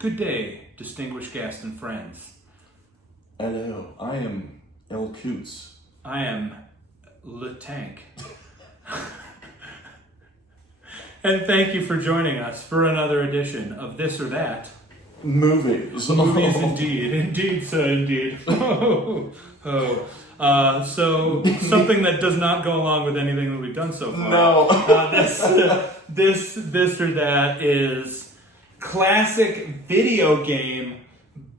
Good day, distinguished guests and friends. Hello, I am El Coots. I am Le Tank. And thank you for joining us for another edition of This or That. Movies. Movies indeed. Indeed, sir, indeed. So something that does not go along with anything that we've done so far. No. This or That is classic video game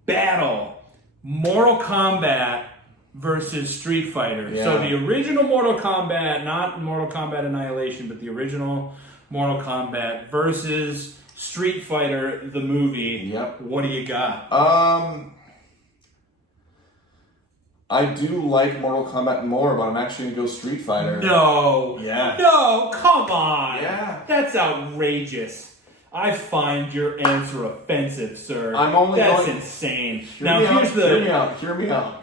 battle. Mortal Kombat versus Street Fighter. Yeah. So the original Mortal Kombat, not Mortal Kombat Annihilation, but the original Mortal Kombat versus Street Fighter, the movie. Yep. What do you got? I do like Mortal Kombat more, but I'm actually gonna go Street Fighter. No. Yeah. No, come on. Yeah. That's outrageous. I find your answer offensive, sir. That's insane. Hear me out. You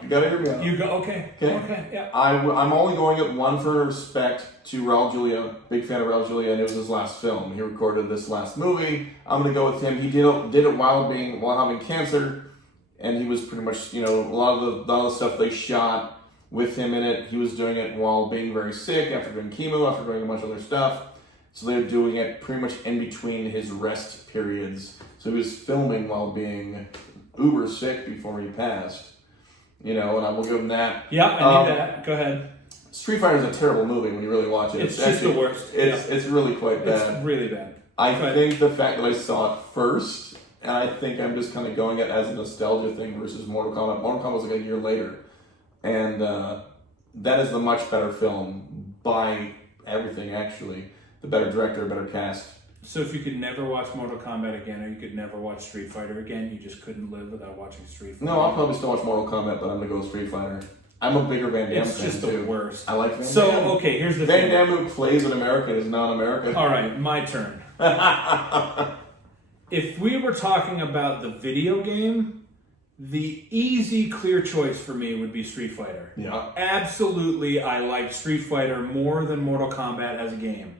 gotta hear me out. You go, okay. Okay, yeah. I'm only going at one for respect to Raul Julia. Big fan of Raul Julia, and it was his last film. He recorded this last movie. I'm gonna go with him. He did it while having cancer, and he was pretty much, a lot of the stuff they shot with him in it. He was doing it while being very sick, after doing chemo, after doing a bunch of other stuff. So they're doing it pretty much in between his rest periods. So he was filming while being uber sick before he passed. And I will give him that. Yeah, I need that. Go ahead. Street Fighter is a terrible movie when you really watch it. It's just actually the worst. It's really quite bad. It's really bad. I think the fact that I saw it first, and I think I'm just kind of going it as a nostalgia thing versus Mortal Kombat. Mortal Kombat was like a year later. And that is the much better film by everything, actually. The better director, better cast. So if you could never watch Mortal Kombat again, or you could never watch Street Fighter again, you just couldn't live without watching Street Fighter? No, I'll probably still watch Mortal Kombat, but I'm going to go Street Fighter. I'm a bigger Van Damme fan, It's just the worst. I like Van Damme. So, okay, here's the Van thing. Damme who plays an American is not American. All right, my turn. If we were talking about the video game, the easy, clear choice for me would be Street Fighter. Yeah. Absolutely, I like Street Fighter more than Mortal Kombat as a game.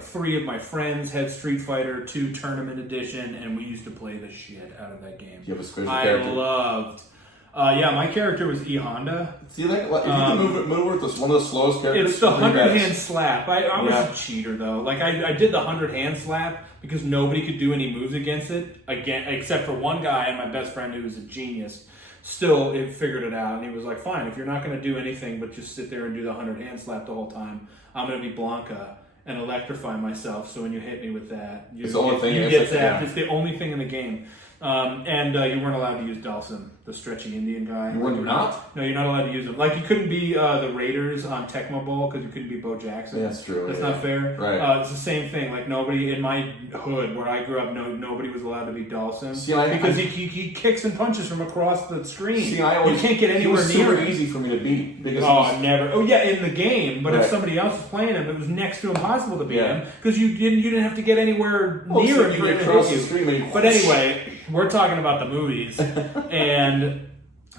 Three of my friends had Street Fighter 2 Tournament Edition, and we used to play the shit out of that game. You have a special I character. loved. My character was E Honda. See, if you can move with one of the slowest characters. It's the 100-hand slap. I was a cheater though. I did the 100-hand slap because nobody could do any moves against it except for one guy and my best friend who was a genius. Still, it figured it out, and he was like, "Fine, if you're not going to do anything but just sit there and do the 100-hand slap the whole time, I'm going to be Blanca and electrify myself. So when you hit me with that, you get zapped. It's the only thing in the game." And you weren't allowed to use Dhalsim, the stretchy Indian guy. You were not? No, you're not allowed to use him. You couldn't be the Raiders on Tecmo Bowl because you couldn't be Bo Jackson. Yeah, that's true. That's not fair. Right. It's the same thing. Nobody in my hood where I grew up, nobody was allowed to be Dhalsim because he kicks and punches from across the screen. See, you can't get anywhere near super him. easy for me to beat because never. Oh yeah, in the game, but if somebody else was playing him, it was next to impossible to beat him because you didn't have to get anywhere near him for him to hit you. Stream But anyway, we're talking about the movies, and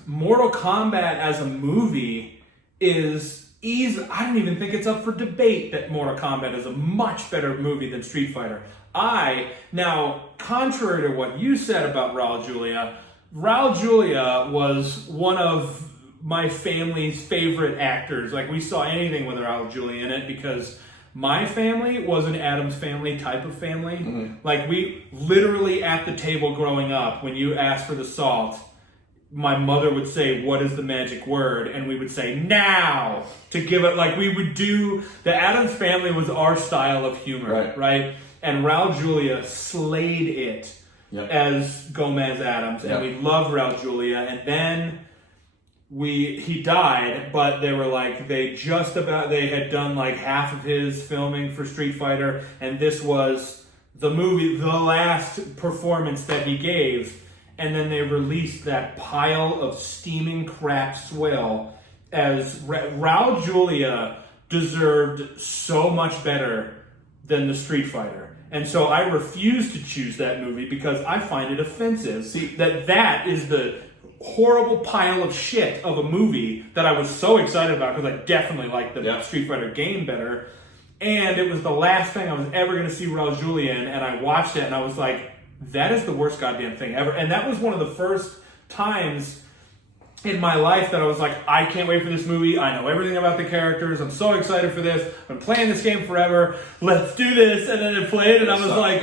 Mortal Kombat as a movie is easy. I don't even think it's up for debate that Mortal Kombat is a much better movie than Street Fighter. Now, contrary to what you said about Raul Julia was one of my family's favorite actors. We saw anything with Raul Julia in it because my family was an Addams Family type of family. Mm-hmm. We literally at the table growing up, when you asked for the salt, my mother would say, "What is the magic word?" And we would say, "Now!" to give it, we would do, the Addams Family was our style of humor, right? And Raul Julia slayed it as Gomez Addams, and we loved Raul Julia, and then he died, but they were they had done half of his filming for Street Fighter, and this was the last performance that he gave, and then they released that pile of steaming crap swill as Raul Julia deserved so much better than the Street Fighter. And so I refuse to choose that movie because I find it offensive that is the horrible pile of shit of a movie that I was so excited about because I definitely liked the Street Fighter game better. And it was the last thing I was ever going to see Raul Julia in, and I watched it, and I was like, that is the worst goddamn thing ever. And that was one of the first times in my life that I was like, I can't wait for this movie. I know everything about the characters. I'm so excited for this. I've been playing this game forever. Let's do this. And then it played, and I was like,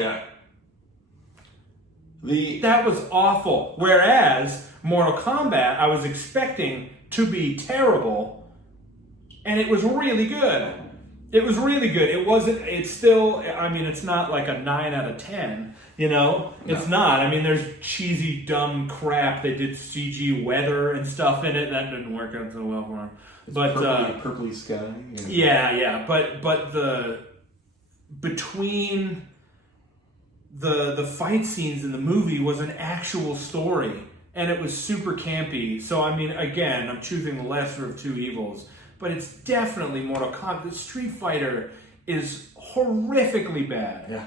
that was awful. Whereas Mortal Kombat, I was expecting to be terrible, and it was really good. It was really good. It's still, I mean, it's not like a 9 out of 10, you know? No. It's not. I mean, there's cheesy, dumb crap. They did CG weather and stuff in it. That didn't work out so well for them. But purpley sky. Yeah. But between the fight scenes in the movie was an actual story, and it was super campy. So, I mean, again, I'm choosing the lesser of two evils. But it's definitely Mortal Kombat. Street Fighter is horrifically bad. Yeah.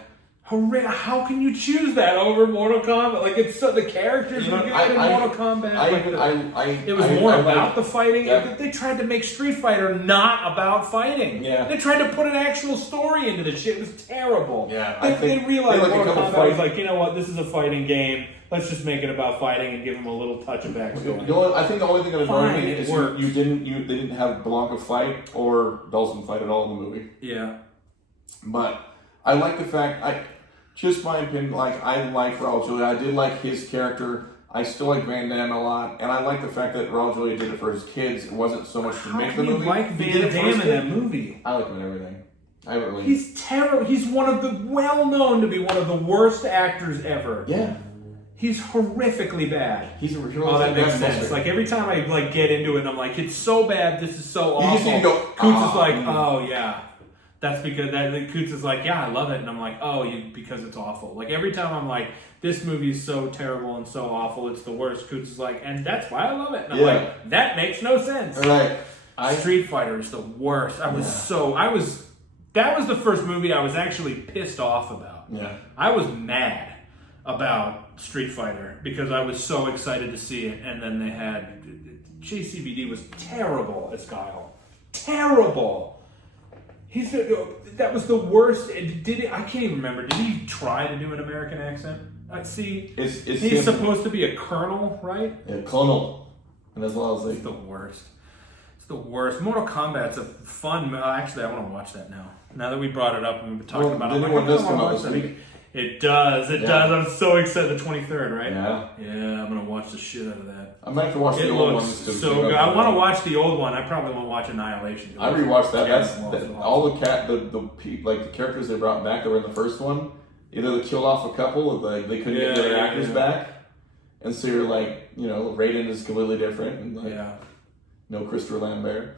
How can you choose that over Mortal Kombat? Like, it's so, the characters were good in Mortal Kombat. It was more about the fighting. Yeah. They tried to make Street Fighter not about fighting. Yeah. They tried to put an actual story into the shit. It was terrible. Yeah. They realized Mortal Kombat was like, you know what, this is a fighting game. Let's just make it about fighting and give them a little touch of backstory. I think the only thing that annoyed me is they didn't have Blanca fight or Dawson fight at all in the movie. Yeah. But I like the fact, just my opinion, like, I like Raul Julia. I did like his character. I still like Van Damme a lot. And I like the fact that Raul Julia did it for his kids. It wasn't so much to make the movie. How can you like Van Damme in that movie? I like him in everything. He's terrible. He's well-known to be one of the worst actors ever. Yeah. He's horrifically bad. He's a hero. Oh, that makes sense. Like, every time I get into it, and I'm like, it's so bad. This is so awful. You just need to go. Coots is like, oh yeah, that's because Coots is like, yeah, I love it, and I'm like, oh, because it's awful. Like, every time I'm like, this movie is so terrible and so awful, it's the worst. Coots is like, and that's why I love it. And I'm like, that makes no sense. Right. Street Fighter is the worst. That was the first movie I was actually pissed off about. Yeah. I was mad about Street Fighter because I was so excited to see it, and then they had JCVD was terrible as Guile. Terrible. That was the worst. I can't even remember. Did he try to do an American accent? See, he's supposed to be a colonel, right? Yeah, colonel. And as well as it's the worst. It's the worst. Mortal Kombat's a fun. Actually, I want to watch that now. Now that we brought it up and we've been talking about it, I'm like, I want to watch that. It does. I'm so excited. The 23rd, right? Yeah. Yeah, I'm going to watch the shit out of that. I'm going to watch the old one. So good. I want to watch the old one. I probably won't watch Annihilation. I rewatched that. All the characters they brought back that were in the first one, either they killed off a couple or they couldn't get their actors back. And so you're like, Raiden is completely different. And no Christopher Lambert.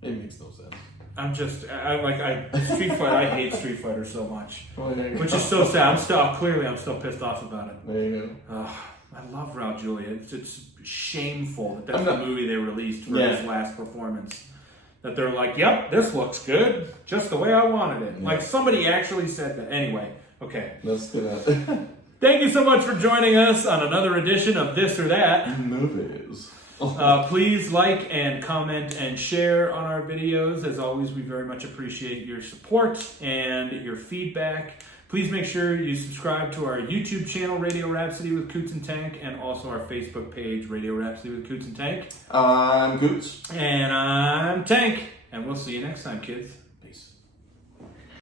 It makes no sense. Street Fighter. I hate Street Fighter so much, which is so sad. I'm still pissed off about it. There you go. I love Raul Julia. It's shameful that that's the movie they released for his last performance. That they're like, yep, this looks good, just the way I wanted it. Yeah. Like, somebody actually said that. Anyway, okay. Let's do that. Thank you so much for joining us on another edition of This or That. Movies. Please like and comment and share on our videos. As always, we very much appreciate your support and your feedback. Please make sure you subscribe to our YouTube channel, Radio Rhapsody with Coots and Tank, and also our Facebook page, Radio Rhapsody with Coots and Tank. I'm Coots. And I'm Tank. And we'll see you next time, kids.